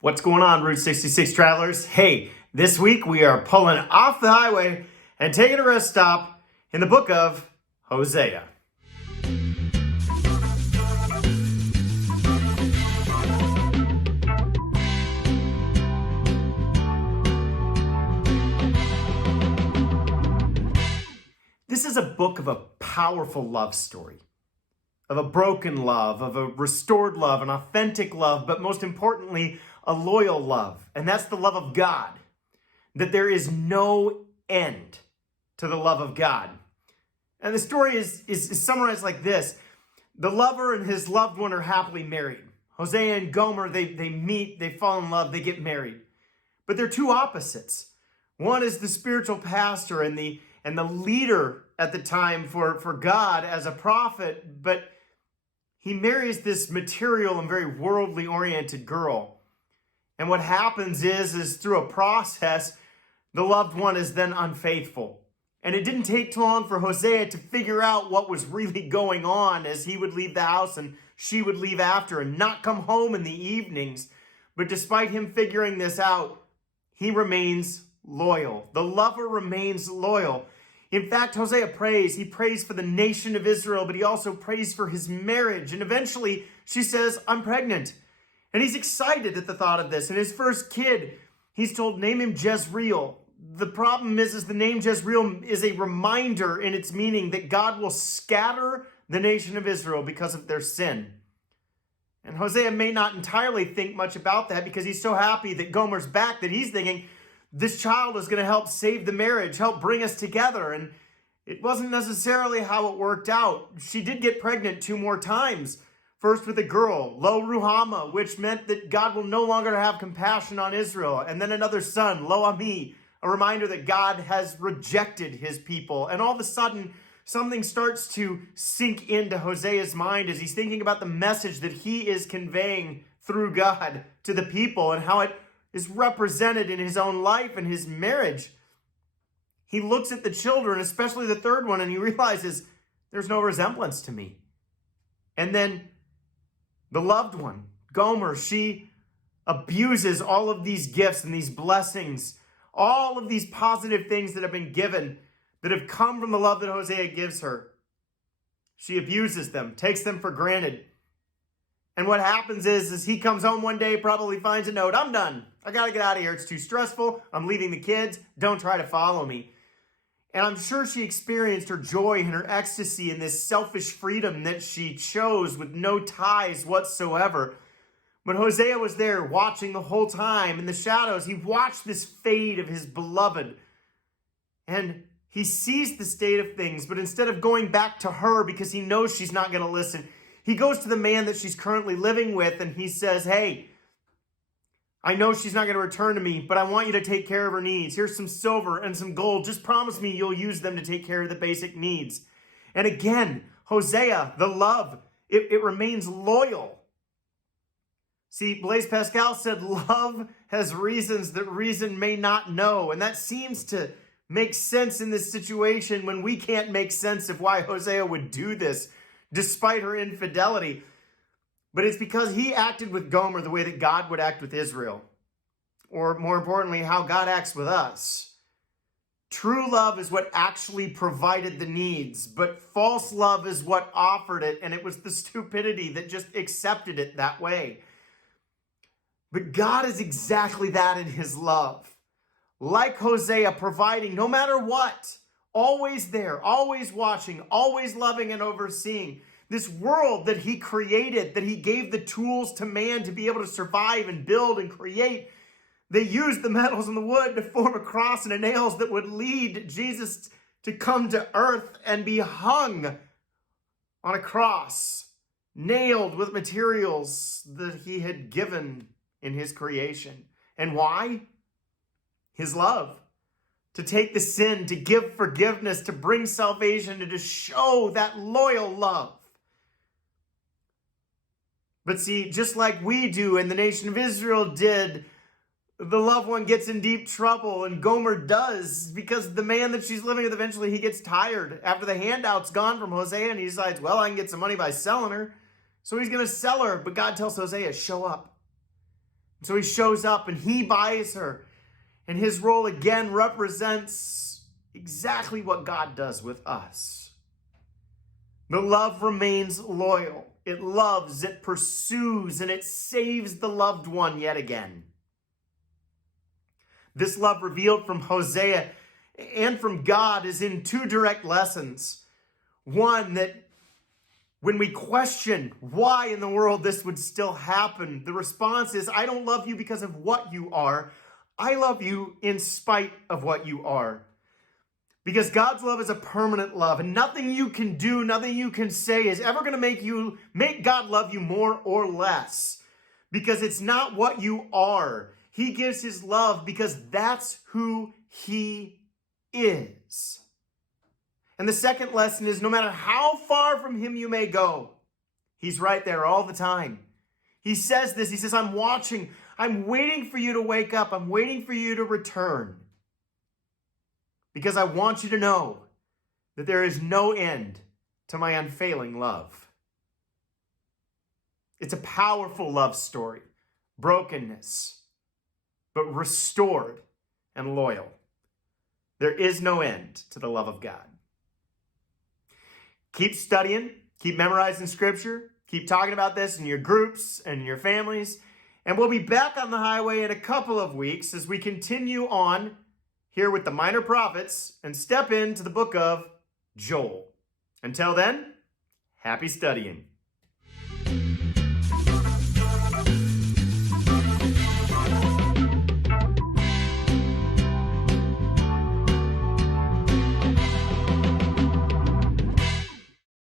What's going on, Route 66 travelers? Hey, this week we are pulling off the highway and taking a rest stop in the book of Hosea. This is a book of a powerful love story, of a broken love, of a restored love, an authentic love, but most importantly, a loyal love. And that's the love of God. That there is no end to the love of God. And the story is summarized like this. The lover and his loved one are happily married. Hosea and Gomer, they meet, they fall in love, they get married. But they're two opposites. One is the spiritual pastor and the leader at the time for God as a prophet, but he marries this material and very worldly oriented girl. And what happens is through a process, the loved one is then unfaithful. And it didn't take too long for Hosea to figure out what was really going on as he would leave the house and she would leave after and not come home in the evenings. But despite him figuring this out, he remains loyal. The lover remains loyal. In fact, Hosea prays. He prays for the nation of Israel, but he also prays for his marriage. And eventually she says, I'm pregnant. And he's excited at the thought of this. And his first kid, he's told, name him Jezreel. The problem is the name Jezreel is a reminder in its meaning that God will scatter the nation of Israel because of their sin. And Hosea may not entirely think much about that because he's so happy that Gomer's back that he's thinking, this child is going to help save the marriage, help bring us together. And it wasn't necessarily how it worked out. She did get pregnant 2 more times. First with a girl, Lo Ruhama, which meant that God will no longer have compassion on Israel. And then another son, Lo Ami, a reminder that God has rejected his people. And all of a sudden, something starts to sink into Hosea's mind as he's thinking about the message that he is conveying through God to the people and how it is represented in his own life and his marriage. He looks at the children, especially the third one, and he realizes there's no resemblance to me. And then the loved one, Gomer, she abuses all of these gifts and these blessings, all of these positive things that have been given, that have come from the love that Hosea gives her. She abuses them, takes them for granted. And what happens is he comes home one day, probably finds a note. I'm done. I got to get out of here. It's too stressful. I'm leaving the kids. Don't try to follow me. And I'm sure she experienced her joy and her ecstasy in this selfish freedom that she chose with no ties whatsoever. But Hosea was there watching the whole time in the shadows. He watched this fate of his beloved. And he sees the state of things, but instead of going back to her because he knows she's not going to listen, he goes to the man that she's currently living with and he says, hey, I know she's not going to return to me, but I want you to take care of her needs. Here's some silver and some gold. Just promise me you'll use them to take care of the basic needs. And again, Hosea, the love, it remains loyal. See, Blaise Pascal said, love has reasons that reason may not know. And that seems to make sense in this situation when we can't make sense of why Hosea would do this, despite her infidelity. But it's because he acted with Gomer the way that God would act with Israel. Or more importantly, how God acts with us. True love is what actually provided the needs, but false love is what offered it, and it was the stupidity that just accepted it that way. But God is exactly that in his love. Like Hosea, providing no matter what, always there, always watching, always loving and overseeing. This world that he created, that he gave the tools to man to be able to survive and build and create. They used the metals and the wood to form a cross and the nails that would lead Jesus to come to earth and be hung on a cross, nailed with materials that he had given in his creation. And why? His love. To take the sin, to give forgiveness, to bring salvation, and to show that loyal love. But see, just like we do and the nation of Israel did, the loved one gets in deep trouble, and Gomer does, because the man that she's living with, eventually he gets tired. After the handout's gone from Hosea, and he decides, well, I can get some money by selling her. So he's going to sell her, but God tells Hosea, show up. So he shows up and he buys her. And his role again represents exactly what God does with us. The love remains loyal. It loves, it pursues, and it saves the loved one yet again. This love revealed from Hosea and from God is in two direct lessons. One, that when we question why in the world this would still happen, the response is, I don't love you because of what you are. I love you in spite of what you are. Because God's love is a permanent love, and nothing you can do, nothing you can say is ever going to make God love you more or less. Because it's not what you are. He gives his love because that's who he is. And the second lesson is no matter how far from him you may go, he's right there all the time. He says this, he says, I'm watching, I'm waiting for you to wake up, I'm waiting for you to return. Because I want you to know that there is no end to my unfailing love. It's a powerful love story, brokenness, but restored and loyal. There is no end to the love of God. Keep studying, keep memorizing scripture, keep talking about this in your groups and in your families, and we'll be back on the highway in a couple of weeks as we continue on here with the minor prophets and step into the book of Joel. Until then, happy studying.